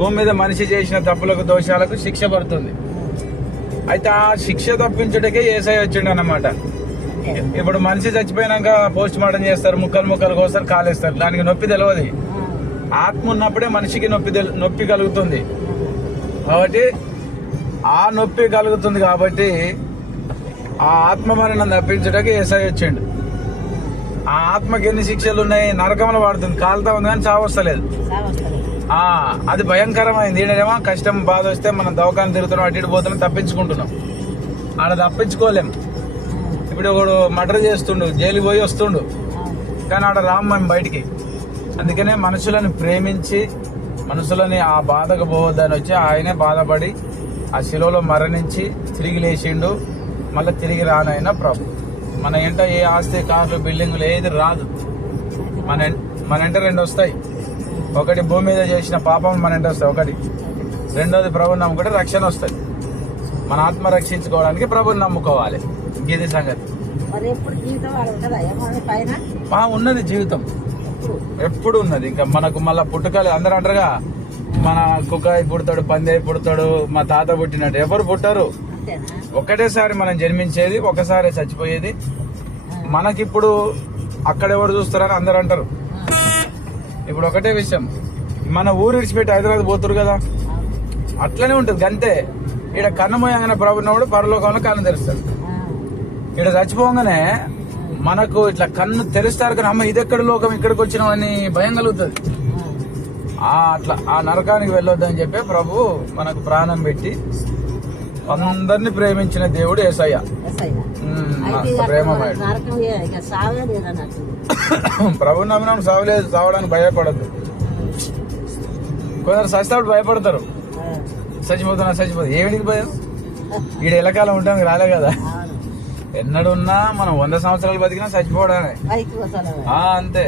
భూమి మీద మనిషి చేసిన తప్పులకు దోషాలకు శిక్ష పడుతుంది. అయితే ఆ శిక్ష తప్పించుటకే యేసయ్య వచ్చిండు అన్నమాట. ఇప్పుడు మనిషి చచ్చిపోయినాక పోస్ట్ మార్టం చేస్తారు, ముక్కలు కోస్తారు, కాలేస్తారు, దానికి నొప్పి తెలియదు. ఆత్మ ఉన్నప్పుడే మనిషికి నొప్పి కలుగుతుంది. కాబట్టి ఆ నొప్పి కలుగుతుంది కాబట్టి ఆ ఆత్మ మరణం తప్పించడానికి యేసయ్య వచ్చిండు. ఆ ఆత్మకి ఎన్ని శిక్షలు ఉన్నాయి, నరకంలో పడుతుంది, కాలుతా ఉంది కానీ చావస్తలేదు. అది భయంకరమైంది. ఈడేమో కష్టం బాధ వస్తే మనం దవాఖాన తిరుగుతున్నాం, అటు ఇటు పోతున్నాం, తప్పించుకుంటున్నాం. ఆడ తప్పించుకోలేం. ఇప్పుడు ఒకడు మర్డర్ చేస్తుండు, జైలుకి పోయి వస్తుండు, కానీ ఆడ రాము మేము బయటికి. అందుకనే మనుషులను ప్రేమించి మనుషులని ఆ బాధకు పోవద్దని వచ్చి ఆయనే బాధపడి ఆ శిలువలో మరణించి తిరిగి లేచిండు. మళ్ళీ తిరిగి రానైనా ప్రభు. మన ఎంట ఏ ఆస్తి, కార్లు, బిల్డింగులు ఏది రాదు. మన ఎంట రెండు వస్తాయి. ఒకటి భూమి మీద చేసిన పాపం మన ఎంట వస్తాయి ఒకటి. రెండోది ప్రభుని నమ్ముకుంటే రక్షణ వస్తుంది. మన ఆత్మ రక్షించుకోవడానికి ప్రభుని నమ్ముకోవాలి. ఇది సంగతి. ఉన్నది జీవితం ఎప్పుడు ఉన్నది. ఇంకా మనకు మళ్ళా పుట్టుకలు అందరూ అంటారుగా, మన కుక్కాయి పుడతాడు, పందేయి పుడతాడు, మా తాత పుట్టినట్టు ఎవరు పుట్టారు. ఒకటేసారి మనం జన్మించేది, ఒకసారి చచ్చిపోయేది. మనకిప్పుడు అక్కడెవరు చూస్తారని అందరు అంటారు. ఇప్పుడు ఒకటే విషయం, మన ఊరు విడిచిపెట్టి హైదరాబాద్ పోతురు కదా, అట్లనే ఉంటుంది. అంతే. ఈడ కన్ను మోయంగానే ప్రభున్నప్పుడు పరలోకంలో కన్ను తెరుస్తాడు. ఈడ చచ్చిపోగానే మనకు ఇట్లా కన్ను తెరుస్తారు కానీ అమ్మ ఇది ఎక్కడ లోకం, ఇక్కడికి వచ్చినామని భయం కలుగుతుంది. అట్లా ఆ నరకానికి వెళ్ళొద్దని చెప్పి ప్రభు మనకు ప్రాణం పెట్టి అందరిని ప్రేమించిన దేవుడు యేసయ్య. ప్రేమమయుడు. ప్రభు నమ్మినాం సావలేదు, సావడానికి భయపడద్దు. కొందరు చచ్చినప్పుడు భయపడతారు. చచ్చిపోతే ఏమిటికి భయం? ఈడ ఎలకాలం ఉంటానికి రాలే కదా. ఎన్నడున్నా మనం 100 సంవత్సరాలు బతికినా చచ్చిపోవడానే. అంతే.